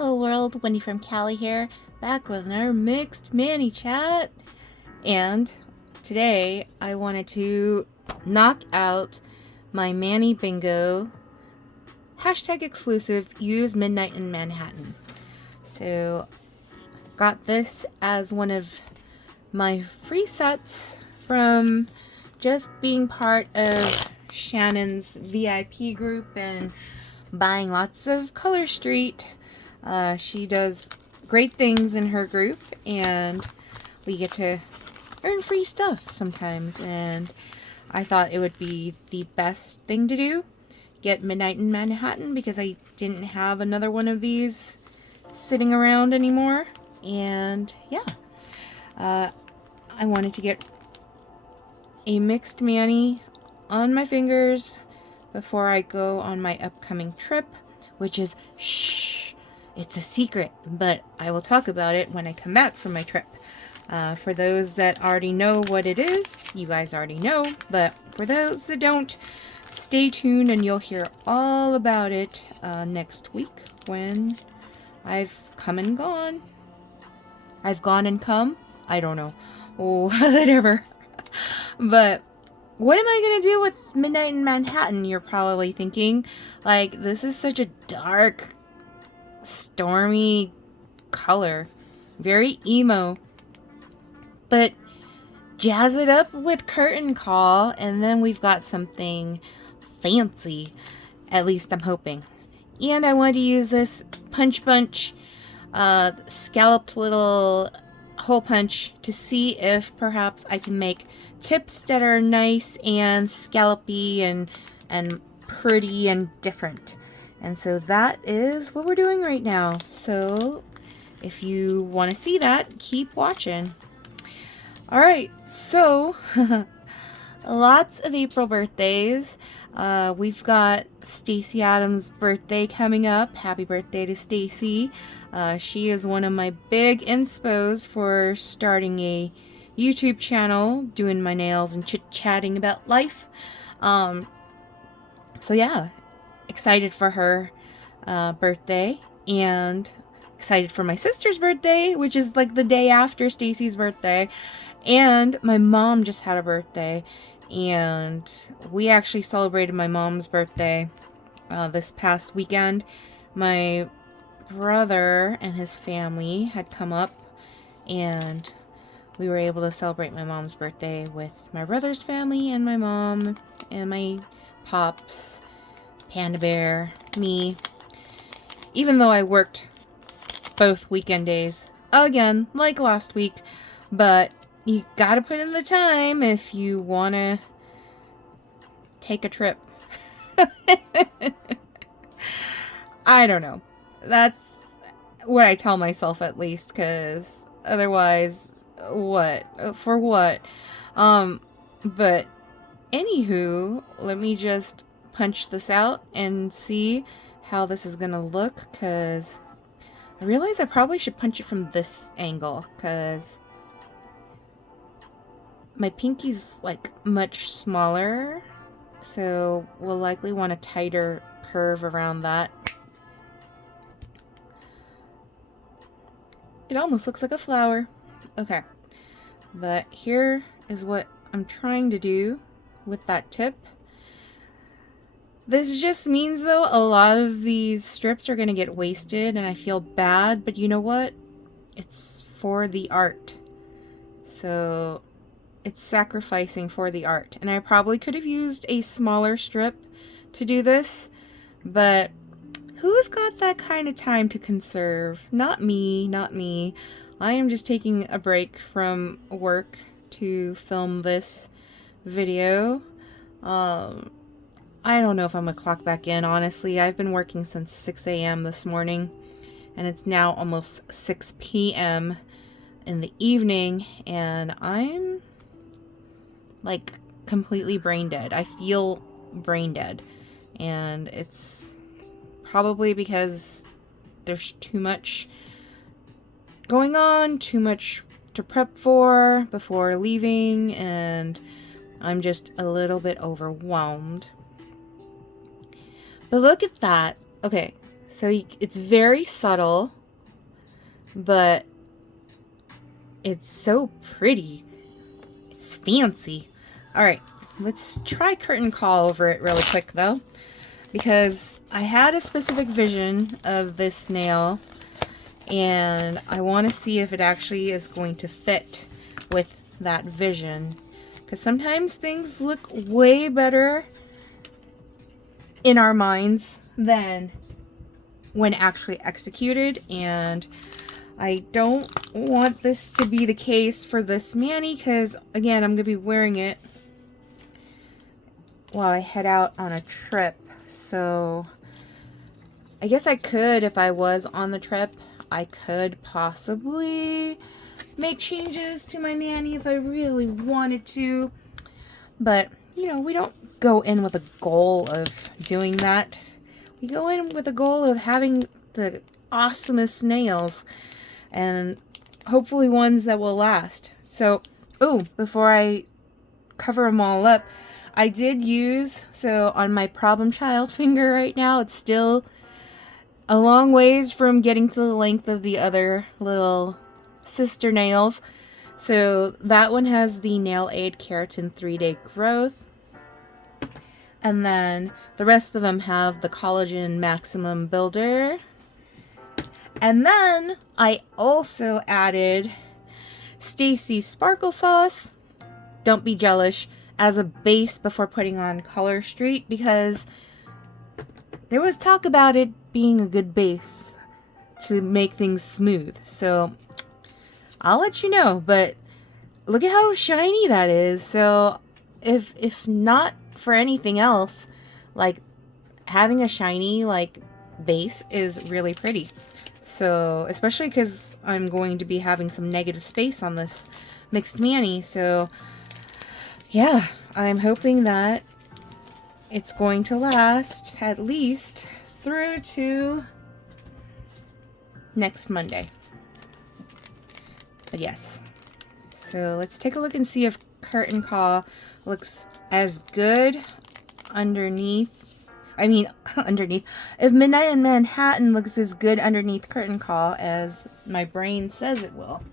Hello world, Wendy from Cali here, back with another mixed Manny chat. And today I wanted to knock out my Manny bingo hashtag exclusive use midnight in Manhattan. So got this as one of my free sets from just being part of Shannon's VIP group and buying lots of Color Street. She does great things in her group, and we get to earn free stuff sometimes, and I thought it would be the best thing to do, get Midnight in Manhattan, because I didn't have another one of these sitting around anymore. And yeah, I wanted to get a mixed Manny on my fingers before I go on my upcoming trip, which is it's a secret, but I will talk about it when I come back from my trip. For those that already know what it is, you guys already know, but for those that don't, stay tuned and you'll hear all about it next week when I've come and gone. I've gone and come? I don't know. Oh, whatever. But what am I going to do with Midnight in Manhattan, you're probably thinking. Like, this is such a dark, stormy color. Very emo. But jazz it up with Curtain Call, and then we've got something fancy. At least I'm hoping. And I wanted to use this Punch Bunch scalloped little hole punch to see if perhaps I can make tips that are nice and scallopy and pretty and different. And so that is what we're doing right now. So if you want to see that, keep watching. Alright, so lots of April birthdays. We've got Stacy Adams' birthday coming up. Happy birthday to Stacy. She is one of my big inspos for starting a YouTube channel, doing my nails and chit-chatting about life. So yeah, excited for her birthday, and excited for my sister's birthday, which is like the day after Stacy's birthday. And my mom just had a birthday, and we actually celebrated my mom's birthday this past weekend. My brother and his family had come up, and we were able to celebrate my mom's birthday with my brother's family and my mom and my pops, Panda Bear, me. Even though I worked both weekend days, again, like last week, but you gotta put in the time if you wanna take a trip. I don't know. That's what I tell myself, at least, because otherwise, what? For what? But anywho, let me just punch this out and see how this is gonna look, because I realize I probably should punch it from this angle, because my pinky's like much smaller, so we'll likely want a tighter curve around that. It almost looks like a flower. Okay, but here is what I'm trying to do with that tip. This just means, though, a lot of these strips are going to get wasted, and I feel bad, but you know what? It's for the art. So it's sacrificing for the art. And I probably could have used a smaller strip to do this, but who's got that kind of time to conserve? Not me, not me. I am just taking a break from work to film this video. I don't know if I'm gonna clock back in, honestly. I've been working since 6 a.m. this morning, and it's now almost 6 p.m. in the evening, and I'm like completely brain dead. I feel brain dead, and it's probably because there's too much going on, too much to prep for before leaving, and I'm just a little bit overwhelmed. But look at that. Okay, So it's very subtle, but it's so pretty. It's fancy. All right, let's try curtain call over it really quick though, because I had a specific vision of this nail and I want to see if it actually is going to fit with that vision, because sometimes things look way better in our minds than when actually executed, and I don't want this to be the case for this mani, because again, I'm going to be wearing it while I head out on a trip. So I guess I could, if I was on the trip, I could possibly make changes to my mani if I really wanted to. But, you know, we don't go in with a goal of doing that. We go in with a goal of having the awesomest nails, and hopefully ones that will last. So, before I cover them all up, I did use, so on my problem child finger right now, it's still a long ways from getting to the length of the other little sister nails. So that one has the Nail Aid Keratin 3-Day Growth. And then the rest of them have the Collagen Maximum Builder. And then I also added Stacy Sparkle Sauce, don't be jealous, as a base before putting on Color Street, because there was talk about it being a good base to make things smooth. So I'll let you know, but look at how shiny that is. So if not for anything else, like having a shiny like base is really pretty. So especially because I'm going to be having some negative space on this mixed mani. So yeah, I'm hoping that it's going to last at least through to next Monday. But yes. So let's take a look and see if curtain call looks as good underneath. If Midnight in Manhattan looks as good underneath curtain call as my brain says it will.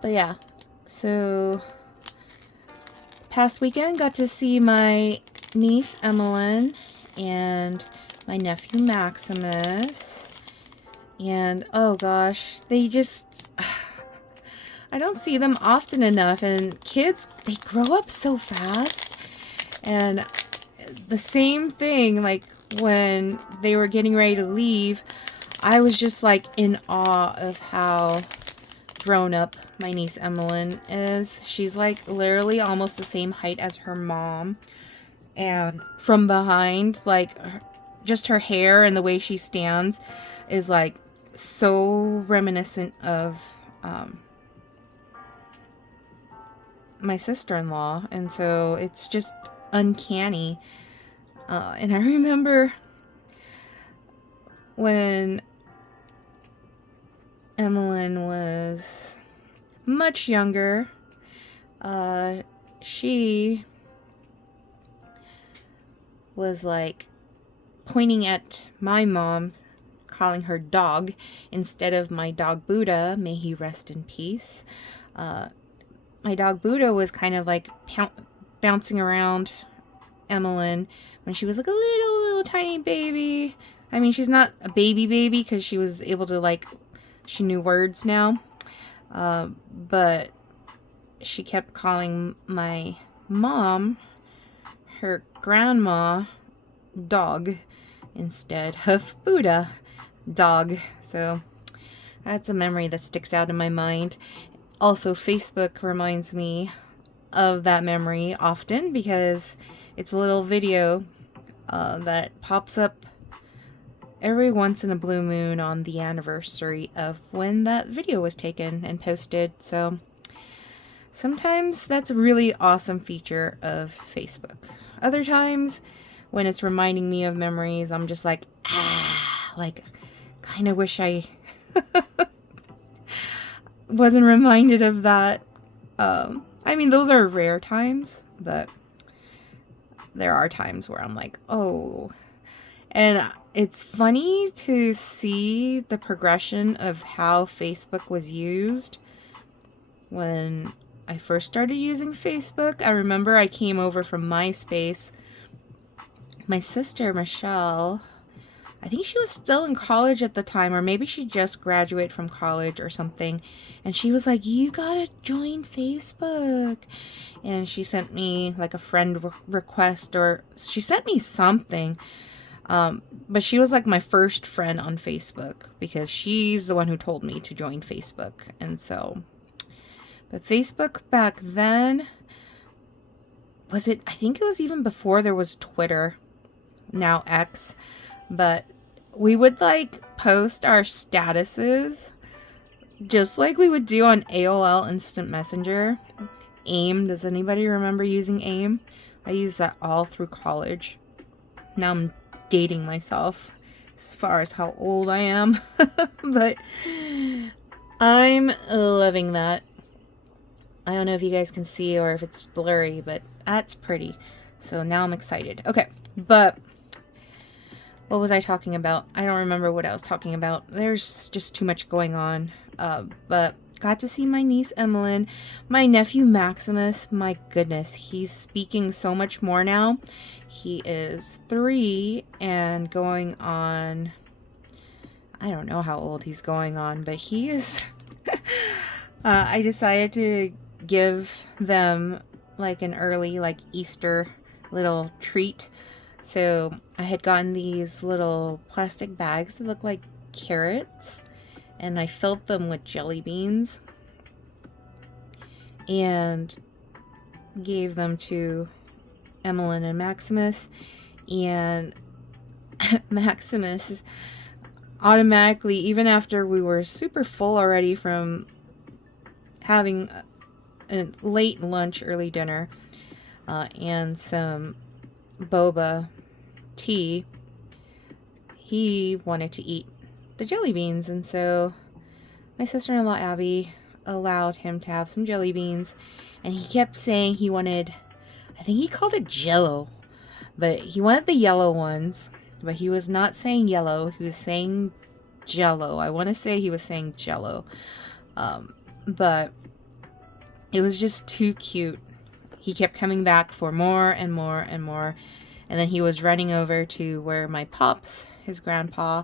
But yeah, so past weekend got to see my niece Emmeline and my nephew Maximus, and oh gosh, they just I don't see them often enough, and kids, they grow up so fast. And the same thing, like when they were getting ready to leave, I was just like in awe of how grown up my niece Emmeline is. She's like literally almost the same height as her mom, and from behind, like just her hair and the way she stands is like so reminiscent of my sister-in-law, and so it's just uncanny. And I remember when Emmeline was much younger, she was like pointing at my mom, calling her dog instead of my dog Buddha, may he rest in peace. My dog Buddha was kind of like bouncing around Emmeline when she was like a little tiny baby. I mean, she's not a baby because she was able to, like, she knew words now. But she kept calling my mom her grandma dog instead of Buddha dog. So that's a memory that sticks out in my mind. Also, Facebook reminds me of that memory often because it's a little video that pops up every once in a blue moon on the anniversary of when that video was taken and posted. So sometimes that's a really awesome feature of Facebook. Other times when it's reminding me of memories, I'm just like, like kind of wish I wasn't reminded of that. I mean, those are rare times, but there are times where I'm like, oh. And it's funny to see the progression of how Facebook was used. When I first started using Facebook, I remember I came over from MySpace. My sister, Michelle, I think she was still in college at the time, or maybe she just graduated from college or something. And she was like, you gotta join Facebook. And she sent me like a friend request, or she sent me something. But she was like my first friend on Facebook because she's the one who told me to join Facebook. And so, but Facebook back then, I think it was even before there was Twitter, now X, but we would like post our statuses just like we would do on AOL Instant Messenger. AIM, does anybody remember using AIM? I used that all through college. Now I'm dating myself as far as how old I am. But I'm loving that. I don't know if you guys can see or if it's blurry, but that's pretty. So now I'm excited. Okay, but what was I talking about? I don't remember what I was talking about. There's just too much going on. But got to see my niece Emmeline, my nephew Maximus. My goodness, he's speaking so much more now. He is 3 and going on, I don't know how old he's going on, but he is. I decided to give them like an early like Easter little treat. So I had gotten these little plastic bags that look like carrots, and I filled them with jelly beans and gave them to Emmeline and Maximus. And Maximus automatically, even after we were super full already from having a late lunch, early dinner, and some boba tea, he wanted to eat the jelly beans. And so my sister-in-law Abby allowed him to have some jelly beans, and he kept saying he wanted, I think he called it Jello, but he wanted the yellow ones, but he was not saying yellow, he was saying Jello. I want to say he was saying Jello, but it was just too cute. He kept coming back for more and more and more. And then he was running over to where my pops, his grandpa,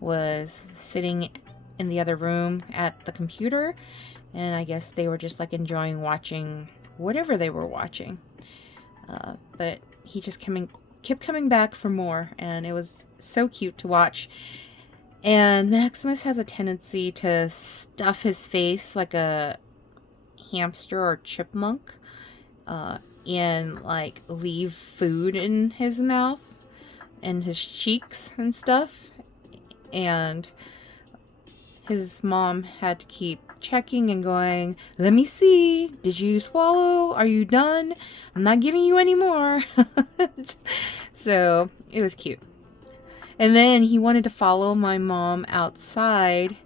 was sitting in the other room at the computer. And I guess they were just like enjoying watching whatever they were watching. But he just kept coming back for more. And it was so cute to watch. And Maximus has a tendency to stuff his face like a hamster or chipmunk. And like leave food in his mouth and his cheeks and stuff. And his mom had to keep checking and going, let me see, did you swallow? Are you done? I'm not giving you any more. So it was cute. And then he wanted to follow my mom outside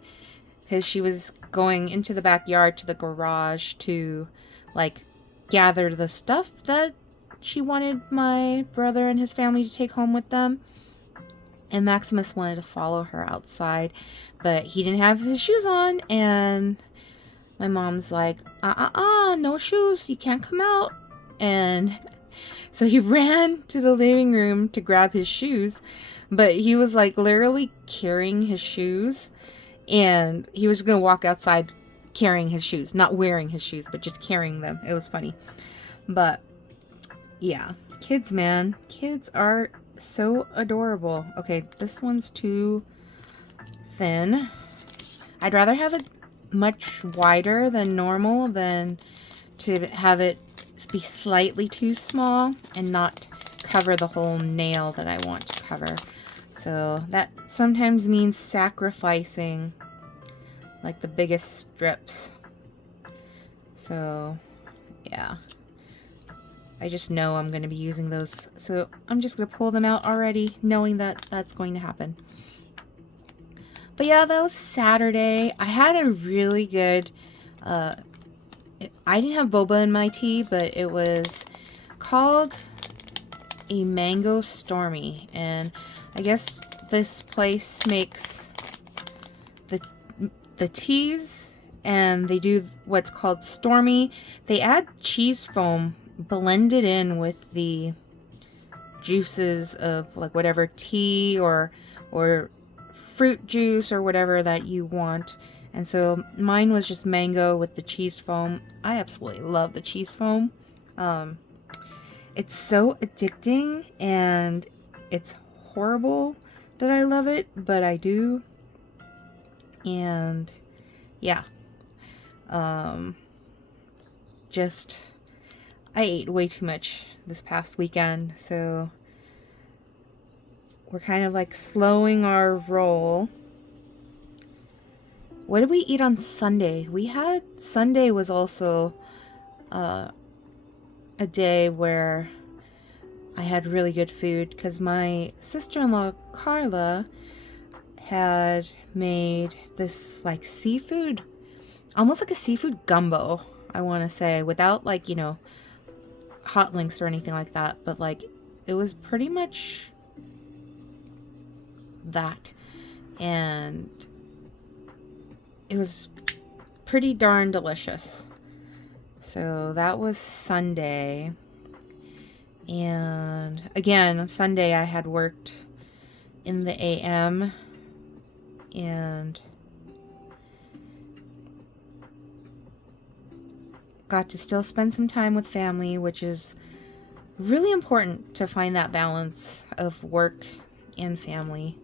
because she was going into the backyard to the garage to like gather the stuff that she wanted my brother and his family to take home with them. And Maximus wanted to follow her outside, but he didn't have his shoes on, and my mom's like, no shoes, you can't come out. And so he ran to the living room to grab his shoes, but he was like literally carrying his shoes, and he was gonna walk outside carrying his shoes, not wearing his shoes, but just carrying them. It was funny. But yeah, kids, man, kids are so adorable. Okay, this one's too thin. I'd rather have it much wider than normal than to have it be slightly too small and not cover the whole nail that I want to cover. So that sometimes means sacrificing like the biggest strips. So yeah, I just know I'm going to be using those, so I'm just going to pull them out already knowing that that's going to happen. But yeah, that was Saturday. I had a really good I didn't have boba in my tea, but it was called a mango stormy, and I guess this place makes the teas, and they do what's called Stormy. They add cheese foam blended in with the juices of like whatever tea or fruit juice or whatever that you want. And so mine was just mango with the cheese foam. I absolutely love the cheese foam. It's so addicting, and it's horrible that I love it, but I do. And yeah, just I ate way too much this past weekend, so we're kind of like slowing our roll. What did we eat on Sunday? Sunday was also a day where I had really good food because my sister-in-law Carla had made this like seafood, almost like a seafood gumbo, I want to say, without like, hot links or anything like that, but like it was pretty much that, and it was pretty darn delicious. So that was Sunday. And again, Sunday I had worked in the AM and got to still spend some time with family, which is really important, to find that balance of work and family.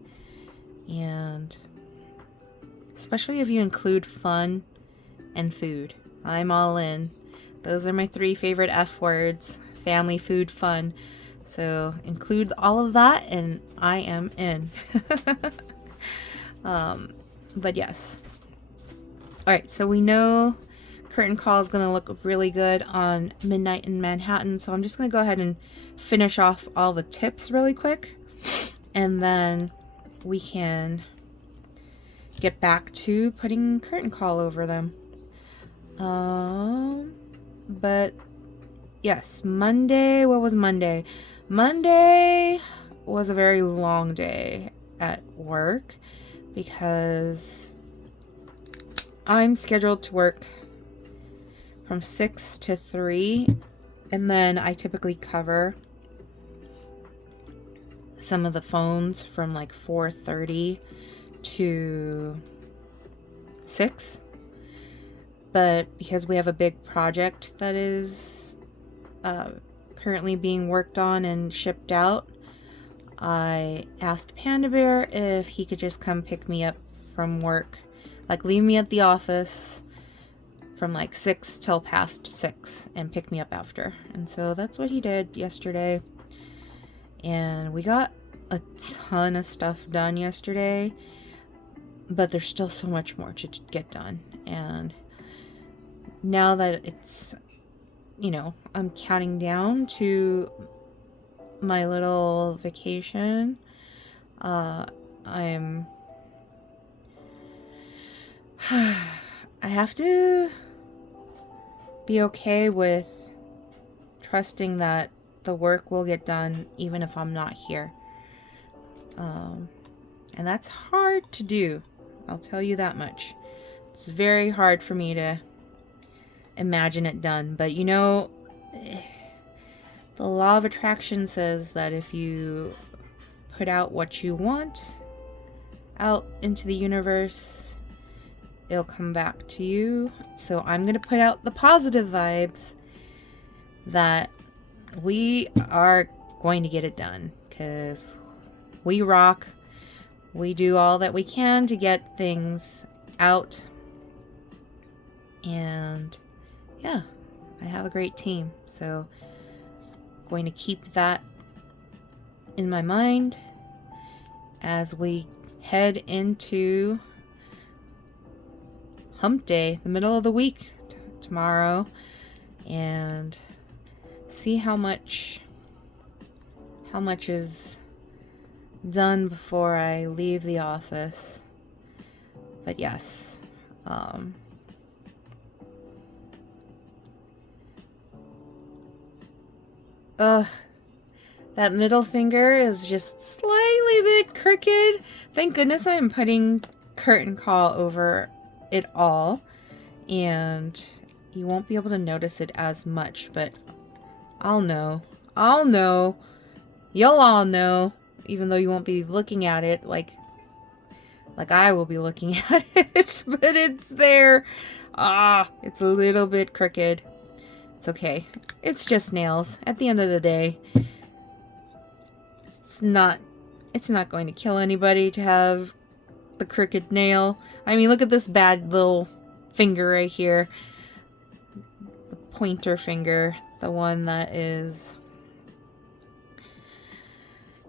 And especially if you include fun and food. I'm all in. Those are my 3 favorite F words: family, food, fun. So include all of that and I am in. But yes. Alright, so we know curtain call is going to look really good on Midnight in Manhattan. So I'm just going to go ahead and finish off all the tips really quick. And then we can get back to putting curtain call over them. But yes, Monday, what was Monday? Monday was a very long day at work because I'm scheduled to work from 6 to 3, and then I typically cover some of the phones from like 4:30 to 6. But because we have a big project that is currently being worked on and shipped out, I asked Panda Bear if he could just come pick me up from work, like leave me at the office from like 6 till past 6 and pick me up after. And so that's what he did yesterday. And we got a ton of stuff done yesterday, but there's still so much more to get done. And now that it's, I'm counting down to my little vacation, I have to be okay with trusting that the work will get done even if I'm not here. And that's hard to do. I'll tell you that much. It's very hard for me to imagine it done. But the law of attraction says that if you put out what you want out into the universe, it'll come back to you. So I'm going to put out the positive vibes that we are going to get it done, because we rock. We do all that we can to get things out. And yeah, I have a great team. So I'm going to keep that in my mind as we head into hump day, the middle of the week tomorrow, and see how much is done before I leave the office. But yes, That middle finger is just slightly bit crooked. Thank goodness I'm putting curtain call over it all, and you won't be able to notice it as much, but I'll know. I'll know. You'll all know, even though you won't be looking at it like I will be looking at it, but it's there. Ah, it's a little bit crooked. It's okay. It's just nails. At the end of the day, it's not going to kill anybody to have the crooked nail. I mean, look at this bad little finger right here. The pointer finger, the one that is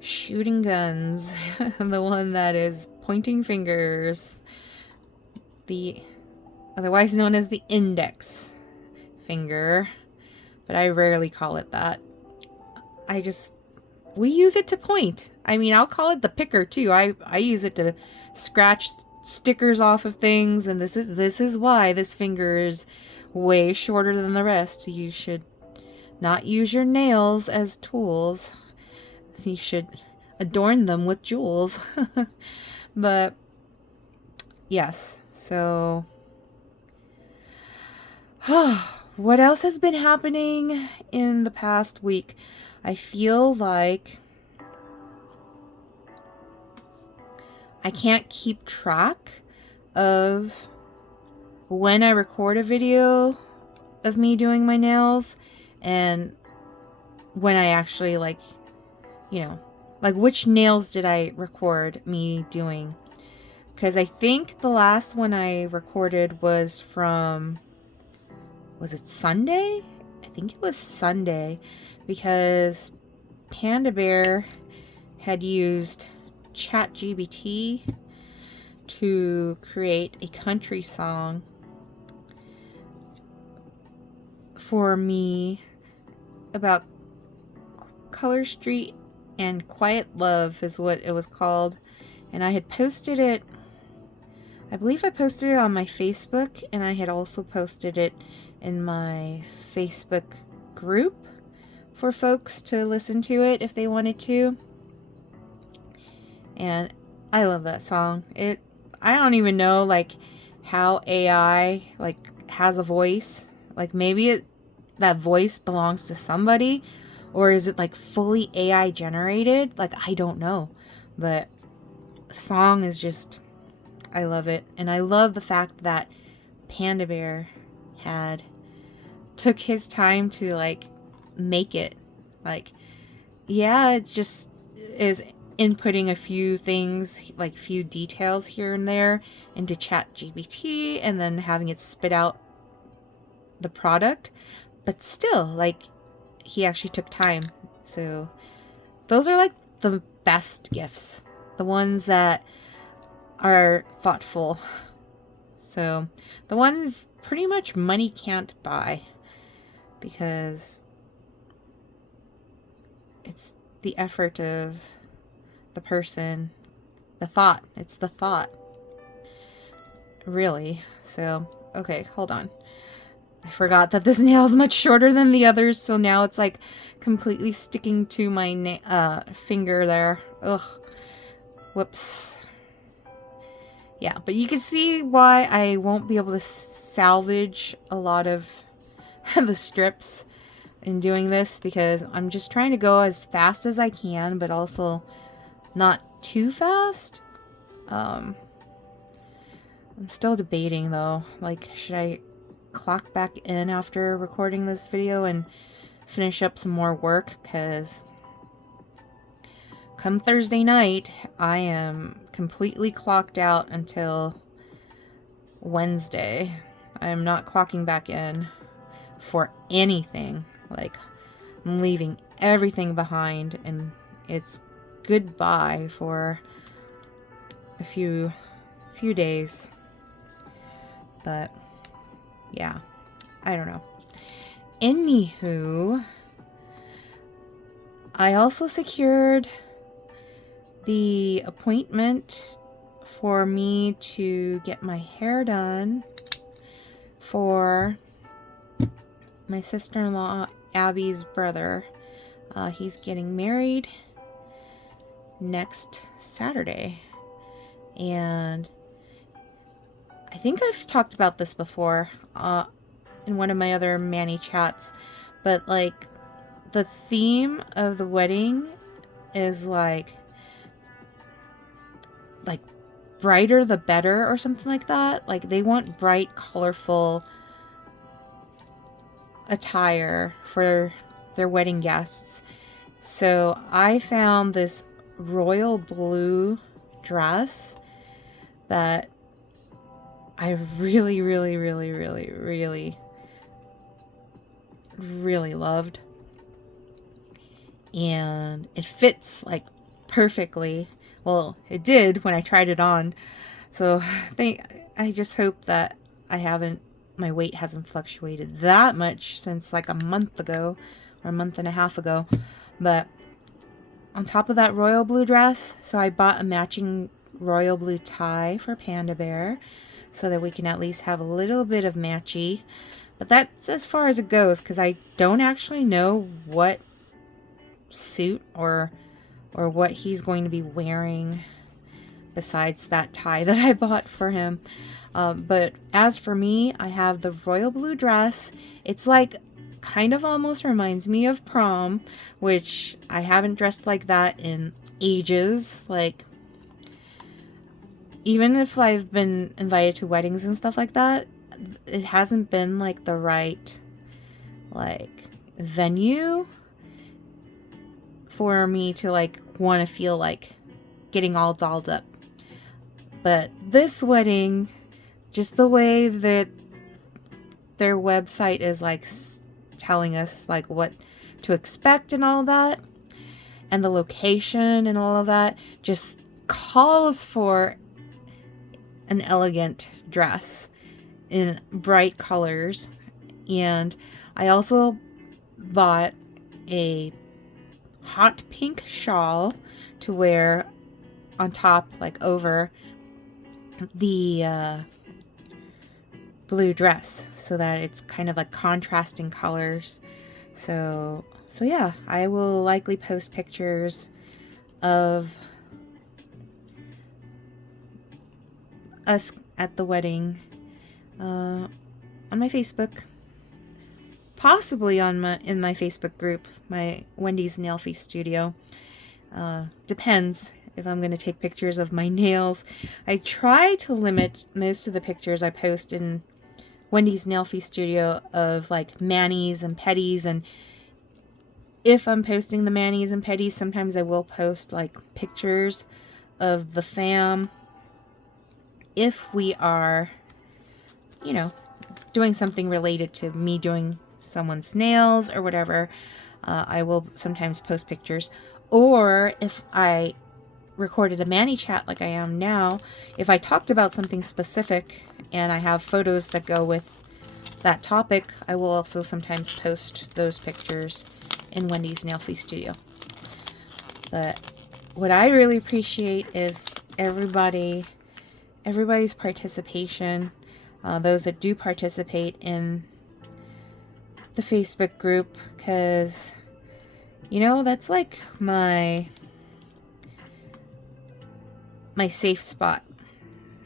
shooting guns, the one that is pointing fingers, the otherwise known as the index finger, but I rarely call it that. We use it to point. I mean, I'll call it the picker too. I use it to scratch stickers off of things, and this is why this finger is way shorter than the rest. You should not use your nails as tools. You should adorn them with jewels. But yes, so what else has been happening in the past week? I feel like I can't keep track of when I record a video of me doing my nails and when I actually which nails did I record me doing? Because I think the last one I recorded was it Sunday? I think it was Sunday, because Panda Bear had used ChatGPT to create a country song for me about Color Street and Quiet Love is what it was called. And I had posted it, I believe I posted it on my Facebook, and I had also posted it in my Facebook group for folks to listen to it if they wanted to. And I love that song. I don't even know how AI has a voice. Maybe that voice belongs to somebody, or is it fully AI generated? I don't know. But the song is just, I love it. And I love the fact that Panda Bear took his time to make it. It just is inputting a few things, few details here and there into ChatGPT, and then having it spit out the product. But still, he actually took time. So those are the best gifts, the ones that are thoughtful. So the ones pretty much money can't buy, because it's the effort of the person, the thought. It's the thought, really. So okay, hold on. I forgot that this nail is much shorter than the others, so now it's completely sticking to my finger there. Ugh. Whoops. Yeah, but you can see why I won't be able to salvage a lot of the strips in doing this, because I'm just trying to go as fast as I can, but also not too fast. I'm still debating though, should I clock back in after recording this video and finish up some more work? Because come Thursday night, I am completely clocked out until Wednesday. I am not clocking back in for anything. I'm leaving everything behind, and it's goodbye for a few days. But yeah, I don't know. Anywho, I also secured the appointment for me to get my hair done for my sister-in-law Abby's brother. He's getting married next Saturday. And I think I've talked about this before in one of my other Manny chats. But like the theme of the wedding is like brighter the better or something like that. Like they want bright, colorful attire for their wedding guests. So I found this royal blue dress that I really, really, really, really, really, really loved. And it fits like perfectly. Well, it did when I tried it on. So I just hope that my weight hasn't fluctuated that much since like a month ago or a month and a half ago. But on top of that royal blue dress, so I bought a matching royal blue tie for Panda Bear so that we can at least have a little bit of matchy. But that's as far as it goes because I don't actually know what suit or what he's going to be wearing besides that tie that I bought for him. But as for me, I have the royal blue dress. It's like kind of almost reminds me of prom, which I haven't dressed like that in ages. Like, even if I've been invited to weddings and stuff like that, it hasn't been like the right like venue for me to like want to feel like getting all dolled up. But this wedding, just the way that their website is like telling us like what to expect and all that, and the location and all of that, just calls for an elegant dress in bright colors. And I also bought a hot pink shawl to wear on top, like over the blue dress, so that it's kind of like contrasting colors. So yeah, I will likely post pictures of us at the wedding on my Facebook, possibly in my Facebook group, my Wendy's Nail Fee Studio. Depends if I'm going to take pictures of my nails. I try to limit most of the pictures I post in Wendy's Nail Fee Studio of like manis and petties, and if I'm posting the manis and petties, sometimes I will post like pictures of the fam. If we are, doing something related to me doing someone's nails or whatever, I will sometimes post pictures. Or if I recorded a Manny chat like I am now, if I talked about something specific and I have photos that go with that topic, I will also sometimes post those pictures in Wendy's Nail Fee Studio. But what I really appreciate is everybody's participation. Those that do participate in the Facebook group, because that's like my safe spot,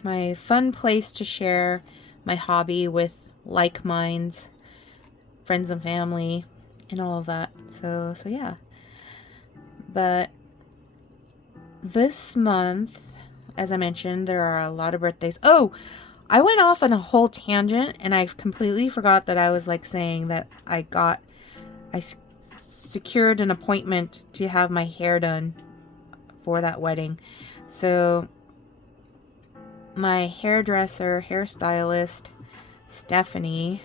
my fun place to share my hobby with like minds, friends and family, and all of that. So yeah. But this month, as I mentioned, there are a lot of birthdays. Oh, I went off on a whole tangent, and I completely forgot that I was like saying that I secured an appointment to have my hair done for that wedding. So my hairstylist, Stephanie,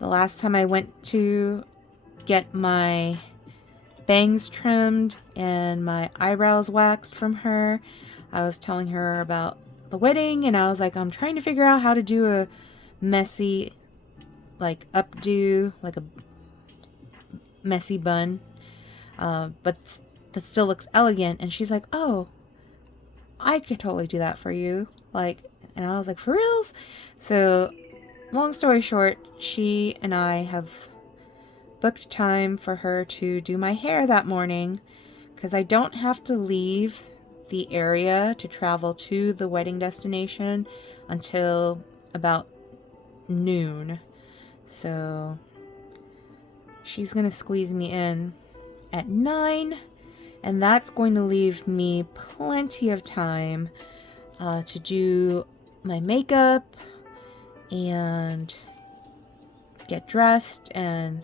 the last time I went to get my bangs trimmed and my eyebrows waxed from her, I was telling her about the wedding, and I was like, I'm trying to figure out how to do a messy, like updo, like a messy bun, but that still looks elegant. And she's like, oh, I could totally do that for you. Like, and I was like, for reals? So long story short, she and I have booked time for her to do my hair that morning, because I don't have to leave the area to travel to the wedding destination until about noon. So she's gonna squeeze me in at 9, and that's going to leave me plenty of time to do my makeup and get dressed and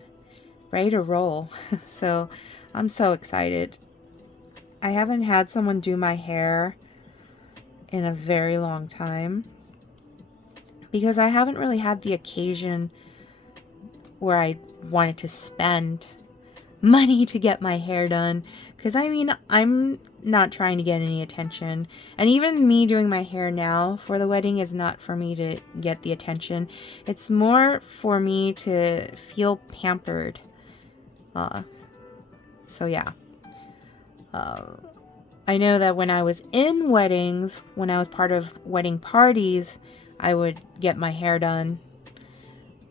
ready to roll. So I'm so excited. I haven't had someone do my hair in a very long time because I haven't really had the occasion where I wanted to spend money to get my hair done, because I mean, I'm not trying to get any attention, and even me doing my hair now for the wedding is not for me to get the attention. It's more for me to feel pampered. So yeah, I know that when I was in weddings, when I was part of wedding parties, I would get my hair done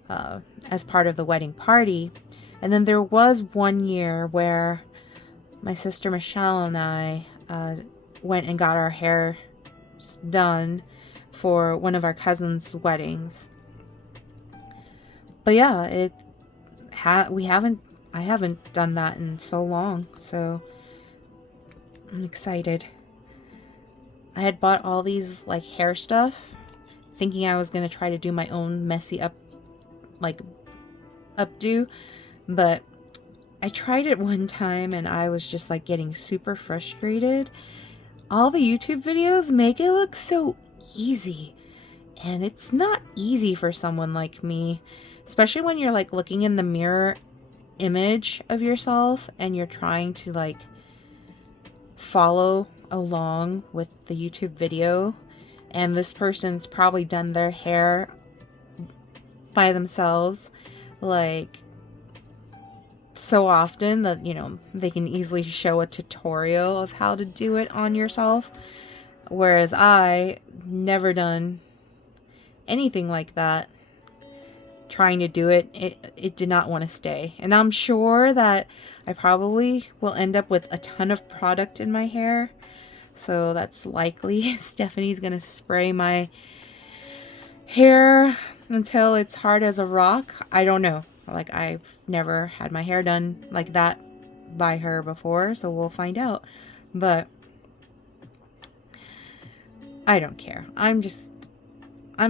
as part of the wedding party. And then there was one year where my sister Michelle and I went and got our hair done for one of our cousins' weddings. But yeah, I haven't done that in so long, so I'm excited. I had bought all these like hair stuff, thinking I was gonna try to do my own messy updo. But I tried it one time and I was just like getting super frustrated. All the YouTube videos make it look so easy, and it's not easy for someone like me, especially when you're like looking in the mirror image of yourself and you're trying to like follow along with the YouTube video, and this person's probably done their hair by themselves like so often that, you know, they can easily show a tutorial of how to do it on yourself, whereas I never done anything like that. Trying to do it did not want to stay, and I'm sure that I probably will end up with a ton of product in my hair, so that's likely. Stephanie's gonna spray my hair until it's hard as a rock. I don't know. Like, I've never had my hair done like that by her before, so we'll find out. But I don't care. I'm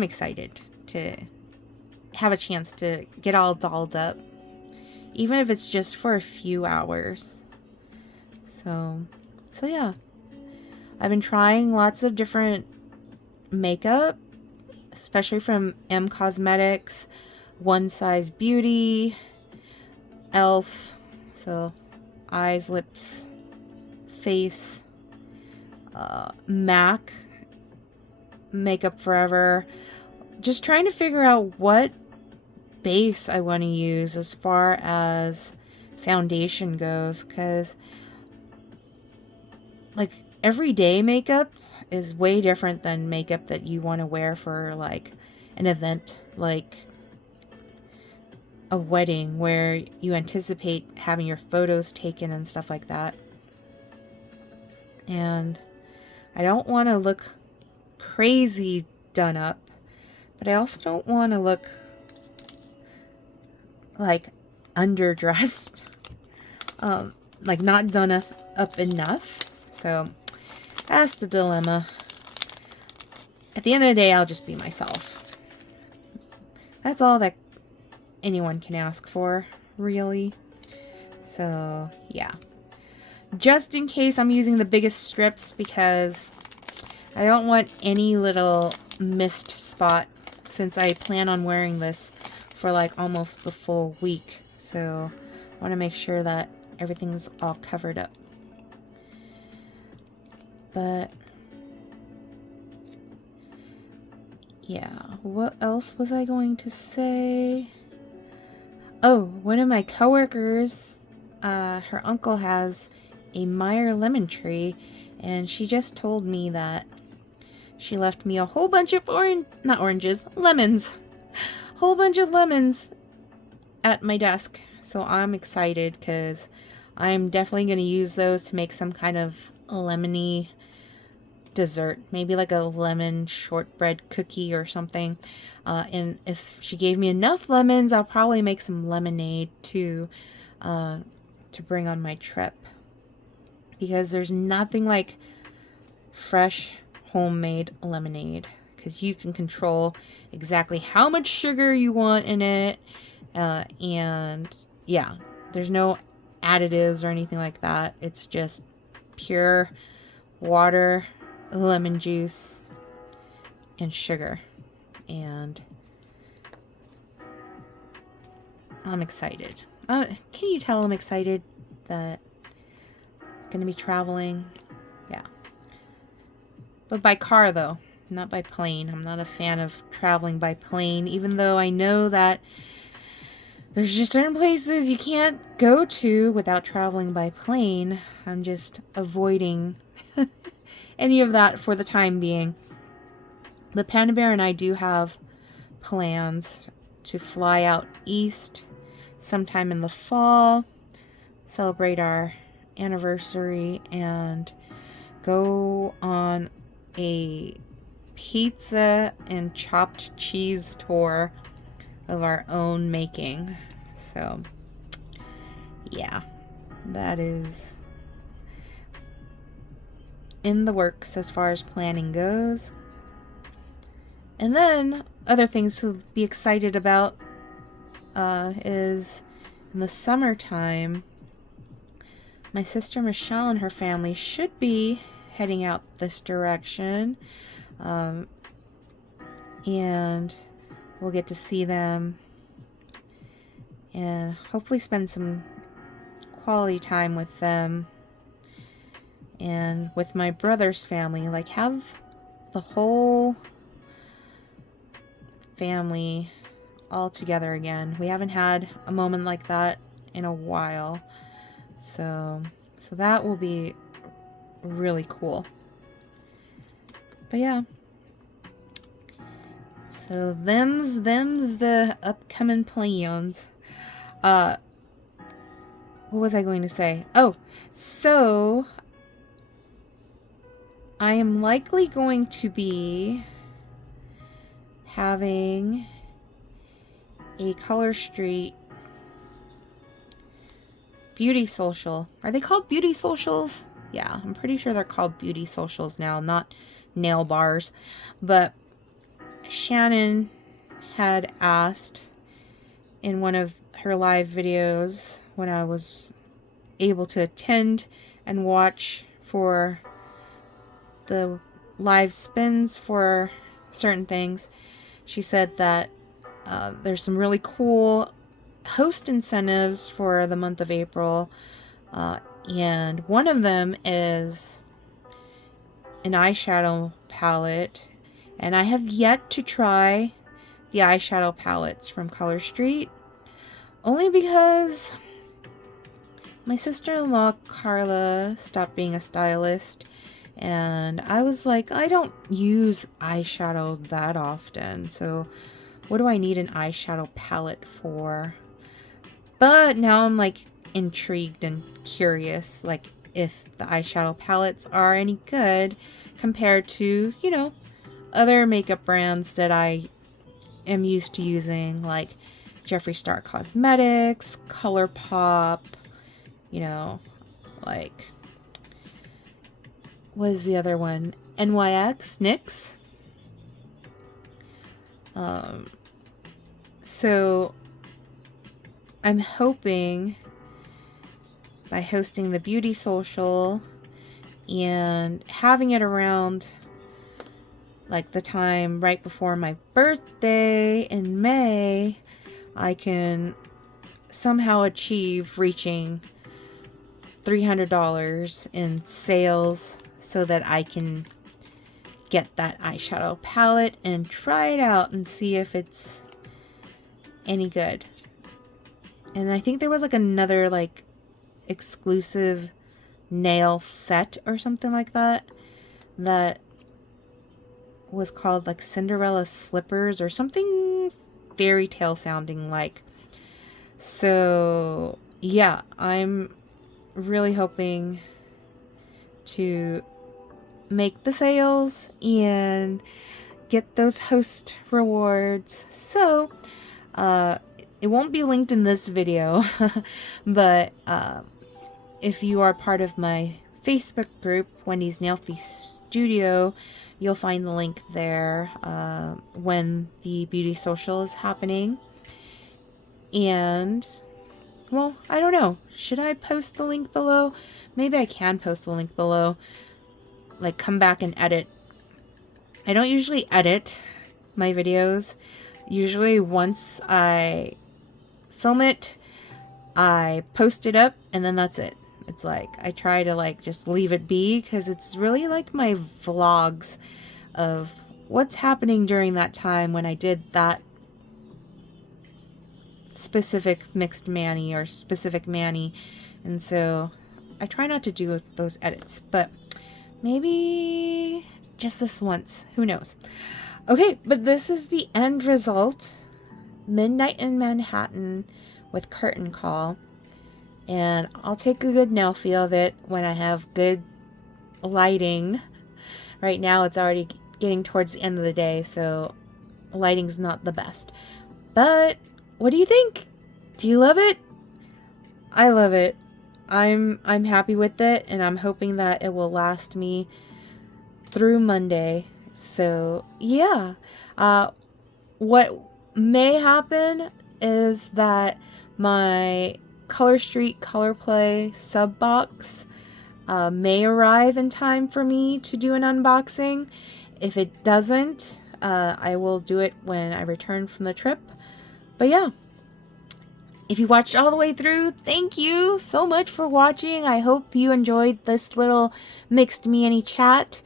excited to have a chance to get all dolled up, even if it's just for a few hours. So yeah. I've been trying lots of different makeup, especially from M Cosmetics, One Size Beauty, Elf, so eyes, lips, face, MAC, Makeup Forever. Just trying to figure out what base I want to use as far as foundation goes, because like everyday makeup is way different than makeup that you want to wear for like an event like a wedding where you anticipate having your photos taken and stuff like that. And I don't want to look crazy done up, but I also don't want to look like underdressed, like not done up enough. So that's the dilemma. At the end of the day, I'll just be myself. That's all that anyone can ask for, really. So yeah, just in case I'm using the biggest strips because I don't want any little missed spot, since I plan on wearing this for like almost the full week. So I want to make sure that everything's all covered up. But yeah, what else was I going to say? Oh, one of my coworkers, her uncle has a Meyer lemon tree, and she just told me that she left me a whole bunch of lemons. Whole bunch of lemons at my desk. So I'm excited because I'm definitely going to use those to make some kind of lemony dessert. Maybe like a lemon shortbread cookie or something. And if she gave me enough lemons, I'll probably make some lemonade too to bring on my trip. Because there's nothing like fresh homemade lemonade. Because you can control exactly how much sugar you want in it. And yeah, there's no additives or anything like that. It's just pure water, lemon juice, and sugar. And I'm excited. Can you tell I'm excited that I'm going to be traveling? Yeah. But by car, though, not by plane. I'm not a fan of traveling by plane, even though I know that there's just certain places you can't go to without traveling by plane. I'm just avoiding any of that for the time being. But Panda Bear and I do have plans to fly out east sometime in the fall, celebrate our anniversary, and go on a pizza and chopped cheese tour of our own making. So yeah, that is in the works as far as planning goes. And then other things to be excited about is in the summertime, my sister Michelle and her family should be heading out this direction. And we'll get to see them and hopefully spend some quality time with them and with my brother's family. Like, have the whole family all together again. We haven't had a moment like that in a while. So that will be really cool. But yeah. So them's the upcoming plans. What was I going to say? Oh, so I am likely going to be having a Color Street beauty social. Are they called beauty socials? Yeah, I'm pretty sure they're called beauty socials now, not nail bars. But Shannon had asked in one of her live videos when I was able to attend and watch for the live spins for certain things. She said that there's some really cool host incentives for the month of April, and one of them is an eyeshadow palette, and I have yet to try the eyeshadow palettes from Color Street, only because my sister-in-law Carla stopped being a stylist, and I was like, I don't use eyeshadow that often, so what do I need an eyeshadow palette for? But now I'm like intrigued and curious, like if the eyeshadow palettes are any good compared to, you know, other makeup brands that I am used to using, like Jeffree Star Cosmetics, ColourPop, you know, like, what is the other one? NYX. So I'm hoping by hosting the beauty social and having it around like the time right before my birthday in May, I can somehow achieve reaching $300 in sales so that I can get that eyeshadow palette and try it out and see if it's any good. And I think there was like another like exclusive nail set or something like that that was called like Cinderella Slippers or something fairy tale sounding like. So yeah, I'm really hoping to make the sales and get those host rewards. So it won't be linked in this video, but if you are part of my Facebook group, Wendy's Nail Feast Studio, you'll find the link there when the beauty social is happening. And, well, I don't know. Should I post the link below? Maybe I can post the link below. Like, come back and edit. I don't usually edit my videos. Usually once I film it, I post it up, and then that's it. It's like, I try to like just leave it be, because it's really like my vlogs of what's happening during that time when I did that specific mixed mani or specific mani. And so I try not to do those edits, but maybe just this once, who knows. Okay, but this is the end result. Midnight in Manhattan with curtain call. And I'll take a good nail feel of it when I have good lighting. Right now it's already getting towards the end of the day, so lighting's not the best. But what do you think? Do you love it? I love it. I'm happy with it, and I'm hoping that it will last me through Monday. So yeah, what may happen is that my Color Street Color Play sub box may arrive in time for me to do an unboxing. If it doesn't, I will do it when I return from the trip. But yeah, if you watched all the way through, thank you so much for watching. I hope you enjoyed this little mixed mani chat.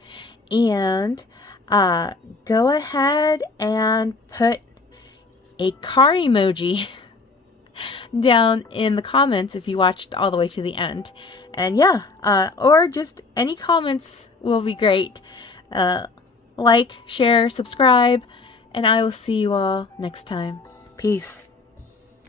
And go ahead and put a car emoji down in the comments if you watched all the way to the end. And yeah, or just any comments will be great. Like, share, subscribe, and I will see you all next time. Peace.